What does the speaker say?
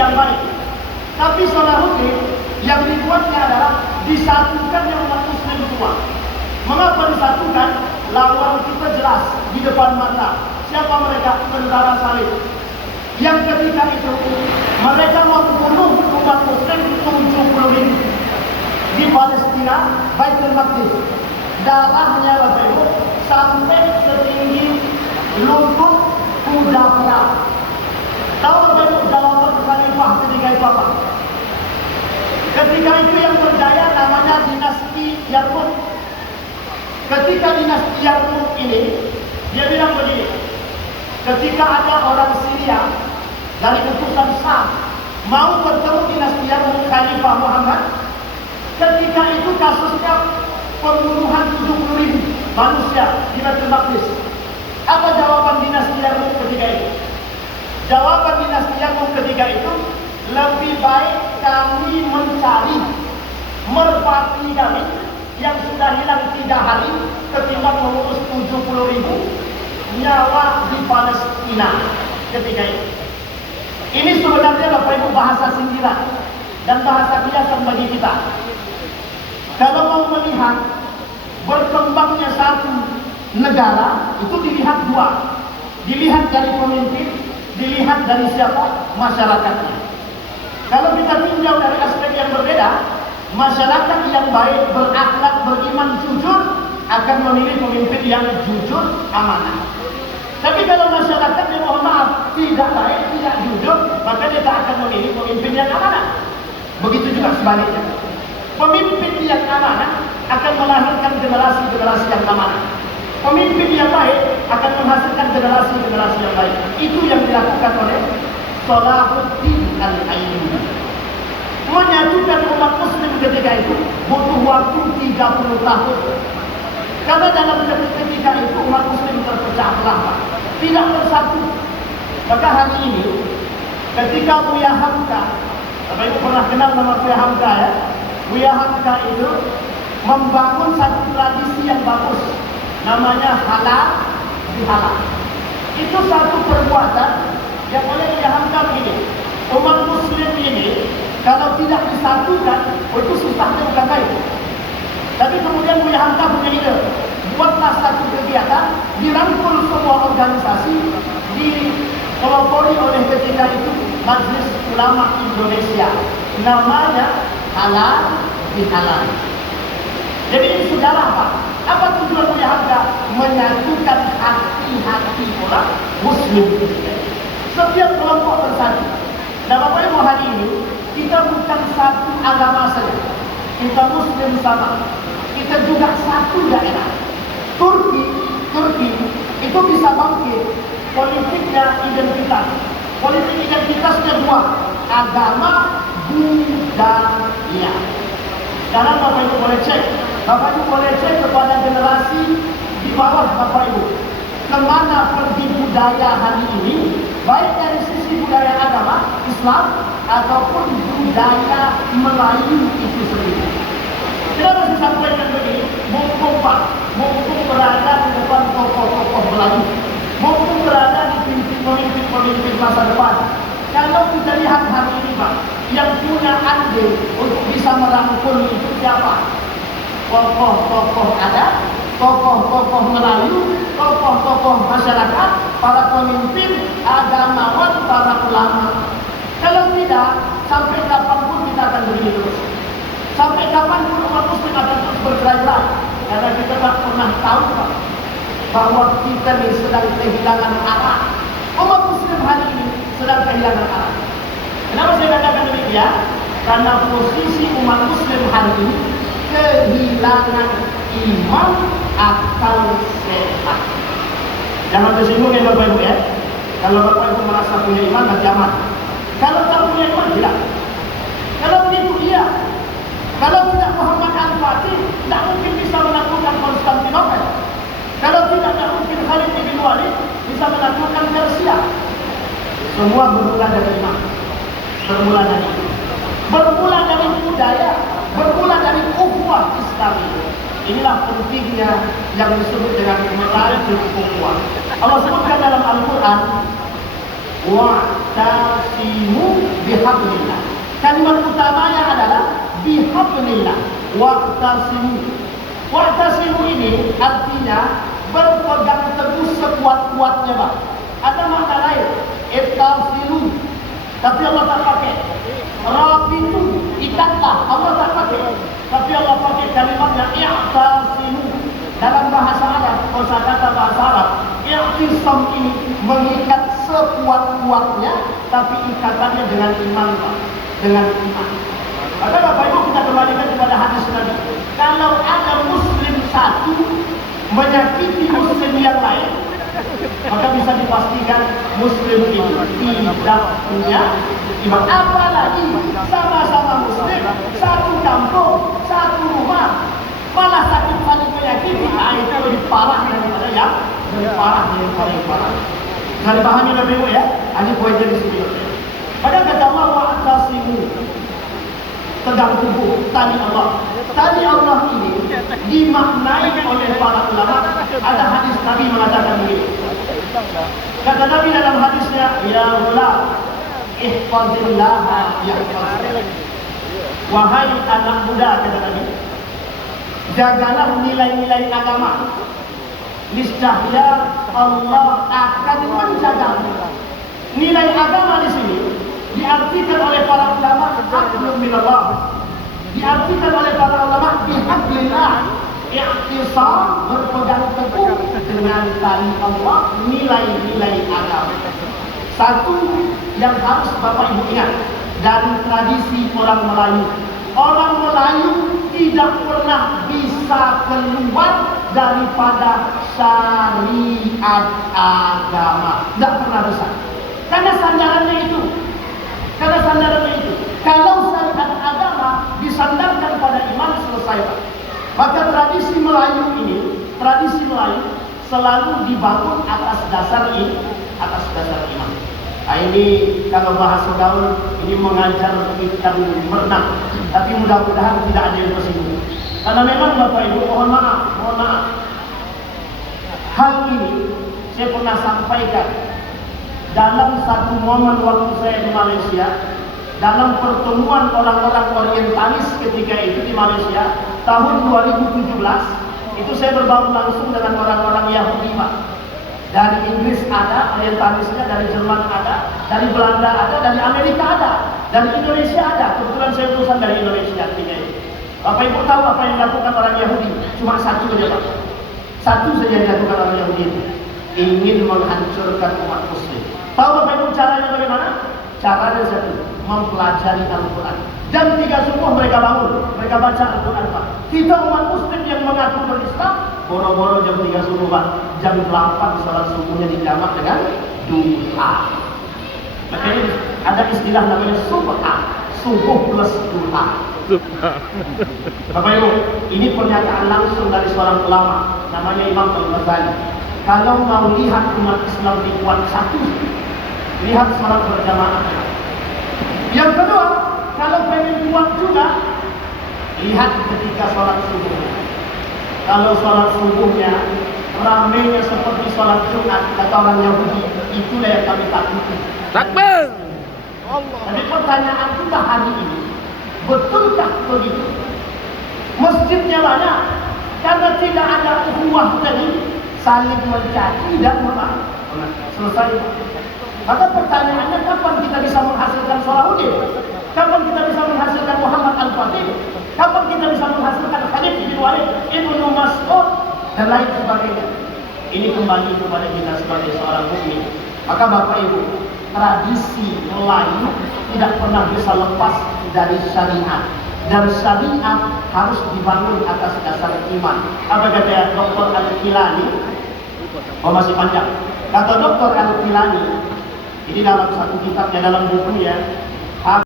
yang baik. Tapi Salahuddin yang dibuatnya adalah disatukannya umat muslim semua. Mengapa disatukan? Lawan kita jelas di depan mata. Siapa mereka? Tentara salib. Yang ketika itu mereka membunuh umat muslim 70.000 di Palestina, Baitul Maqdis. Darahnya Bapak Ibu sampai setinggi lutut kuda perang. Tahu Bapak Ibu jawaban khalifah ketika itu apa? Ketika itu yang berjaya namanya dinasti Yarmouk. Ketika dinasti Yarmouk ini, dia bilang begini, ketika ada orang Syria dari utusan Syam mau bertemu dinasti Yarmouk Khalifah Muhammad, ketika itu kasusnya pembunuhan 70.000 manusia di Baitul Maqdis. Apa jawaban dinasti Yarmouk ketika itu? Jawaban dinasti Yarmouk ketika itu, lebih baik kami mencari merpati kami yang sudah hilang 3 hari ketimbang mengurus 70.000 nyawa di Palestina ketika itu. Ini sebenarnya Bapak Ibu bahasa sindiran dan bahasa kiasan bagi kita. Kalau mau melihat berkembangnya satu negara, itu dilihat dua. Dilihat dari pemimpin, dilihat dari siapa? Masyarakatnya. Kalau kita tinjau dari aspek yang berbeda, masyarakat yang baik, berakhlak, beriman, jujur akan memilih pemimpin yang jujur, amanah. Tapi kalau masyarakat yang mohon maaf tidak baik, tidak jujur, maka dia tak akan memilih pemimpin yang amanah. Begitu juga sebaliknya. Pemimpin yang amanah akan melahirkan generasi-generasi yang amanah. Pemimpin yang baik akan menghasilkan generasi-generasi yang baik. Itu yang dilakukan oleh Salahuddin Al-Ayyubi. Menyatukan umat muslim ketika itu butuh waktu 30 tahun. Karena dalam ketika itu umat muslim terpecah belah, tidak bersatu. Maka hari ini ketika Buya Hamka, Bapak Ibu pernah kenal nama Buya Hamka ya? Buya Hamka itu membangun satu tradisi yang bagus, namanya halal bihalal. Itu satu perbuatan yang oleh Buya Hamka begini. Umat muslim ini kalau tidak disatukan, itu susahnya bukan baik. Tapi kemudian Buya Hamka punya ide, buatlah satu kegiatan, dirangkul semua organisasi, dipelopori oleh ketika itu Majelis Ulama Indonesia, namanya halal bihalal. Jadi ini saudara apa? Apa tujuan Buya Hamka? Menyatukan hati-hati orang muslim. Setiap kelompok bersatu. Nah Bapak Ibu, hari ini kita bukan satu agama saja, kita muslim sama, kita juga satu daerah. Turki itu bisa bangkit politiknya identitas. Politik identitasnya dua, agama, budaya. Sekarang Bapak Ibu boleh cek, Bapak Ibu boleh cek kepada generasi di bawah Bapak Ibu, kemana pergi budaya hari ini, baik dari sisi budaya agama Islam ataupun budaya Melayu itu sendiri. Kita harus sampaikan begini, mumpung berada di depan tokoh-tokoh Melayu, mumpung berada di pemimpin masa depan. Kalau kita lihat hari ini Pak, yang punya andil untuk bisa merangkul itu siapa? Tokoh-tokoh adat, tokoh-tokoh Melayu, tokoh-tokoh masyarakat, para pemimpin, agamawan, para ulama. Kalau tidak, sampai kapanpun kita akan begini terus. Sampai kapanpun umat muslim akan terus bergerak-gerak. Karena kita tak pernah tahu Pak, bahwa kita ini sedang kehilangan arah. Umat muslim hari ini sedang kehilangan arah. Kenapa saya katakan demikian? Karena posisi umat muslim hari ini kehilangan iman, akal sehat. Jangan tersinggung ya Bapak Ibu ya. Kalau Bapak Ibu merasa punya iman, nanti aman. Kalau tak punya iman, tidak. Kalau begitu iya. Kalau tidak Muhammad Al-Fatih, tidak mungkin bisa menaklukkan Konstantinopel. Kalau tidak mungkin Khalid bin Walid bisa menaklukkan Persia. Semua bermula dari iman. Bermula dari budaya, bermula dari ukhuwah Islami. Inilah pentingnya yang disebut dengan merajaul ukhuwah. Allah sebutkan dalam Al-Quran, wa'tasimu bihablillah. Kalimat utamanya adalah bihablillah. Wa'tasimu. Wa'tasimu ini artinya berpegang teguh sekuat-kuatnya, Pak. Ada makna lain, ittasilu. Tapi Allah tak pakai. Rabitu, ikatlah. Allah tak pakai. Tapi Allah pakai kalimatnya i'tasimu. Dalam bahasa Arab, kosakata bahasa Arab, i'tisam ini mengikat sekuat-kuatnya, tapi ikatannya dengan iman, Pak. Dengan iman. Maka Bapak Ibu kita kembalikan kepada hadis Nabi. Kalau ada Muslim satu menyakiti Muslim yang lain, maka bisa dipastikan Muslim itu tidak punya iman. Apalagi sama-sama Muslim, satu kampung, satu rumah, malah sakit saling menyakiti, itu lebih parah daripada yang paling parah. Bisa dipahami Bapak Ibu ya? Ini poinnya di sini. Maka kata Allah wa'tasimu, tegang tubuh tali Allah. Tali Allah ini dimaknai oleh para ulama. Ada hadis Nabi mengatakan begini. Kata Nabi dalam hadisnya, ya ghulam, ihfazillaha yahfazuk. Wahai anak muda, kata Nabi, jagalah nilai-nilai agama. Niscaya Allah akan menjagamu. Nilai agama di sini diartikan oleh para ulama hablum minallah. Diartikan oleh para ulama bihablillah, i'tisam, berpegang teguh dengan tali Allah, nilai-nilai agama. Satu yang harus Bapak Ibu ingat dari tradisi orang Melayu. Orang Melayu tidak pernah bisa keluar daripada syariat agama. Tidak pernah bisa. Karena sandarannya itu. Kalau syariat agama disandarkan pada iman, selesai, Pak. Maka tradisi Melayu selalu dibangun atas dasar iman. Nah, ini kalau bahasa gaul ini mengajar kita berenang, tapi mudah-mudahan tidak ada yang tersinggung. Karena memang Bapak Ibu mohon maaf. Hal ini saya pernah sampaikan dalam satu momen waktu saya di Malaysia, dalam pertemuan orang-orang orientalis ketika itu di Malaysia tahun 2017. Itu saya berbaur langsung dengan orang-orang Yahudi, Pak. Dari Inggris ada orientalisnya, dari Jerman ada, dari Belanda ada, dari Amerika ada, dari Indonesia ada. Kebetulan saya utusan dari Indonesia ketika itu. Bapak Ibu tahu apa yang dilakukan orang Yahudi? Cuma satu saja, Pak. Satu saja yang dilakukan orang Yahudi itu, ingin menghancurkan umat Muslim. Tahu Bapak Ibu caranya bagaimana? Caranya satu, mempelajari Al-Quran. Jam 3 subuh mereka bangun, mereka baca Al-Quran, Pak. Kita umat Muslim yang mengaku berislam, boro-boro jam 3 subuh, Pak. Jam 8 sholat subuhnya dijamak dengan duha. Makanya ada istilah namanya subha, subuh plus duha. Bapak Ibu, ini pernyataan langsung dari seorang ulama, namanya Imam Al-Ghazali. Kalau mau lihat umat Islam dikuat satu, lihat sholat berjamaah. Yang kedua, kalau pengen kuat juga, lihat ketika sholat subuh. Kalau sholat subuhnya ramainya seperti sholat Jumat, kata orang Yahudi, itulah yang kami takuti. Takbir. Tapi pertanyaan kita hari ini, betulkah begitu? Masjidnya banyak, karena tidak ada ukhuwah tadi, saling mencaci dan selesai. Maka pertanyaannya, kapan kita bisa menghasilkan Salahuddin? Kapan kita bisa menghasilkan Muhammad Al-Fatih? Kapan kita bisa menghasilkan Khalid bin Walid, Ibnu Mas'ud, dan lain sebagainya? Ini kembali kepada kita sebagai seorang mukmin. Maka Bapak Ibu, tradisi Melayu tidak pernah bisa lepas dari syariat. Dan syariat harus dibangun atas dasar iman. Apa kata Dr. Al-Kilani? Oh, masih panjang. Kata Dr. Al-Kilani, ini dalam satu kitabnya, dalam bukunya,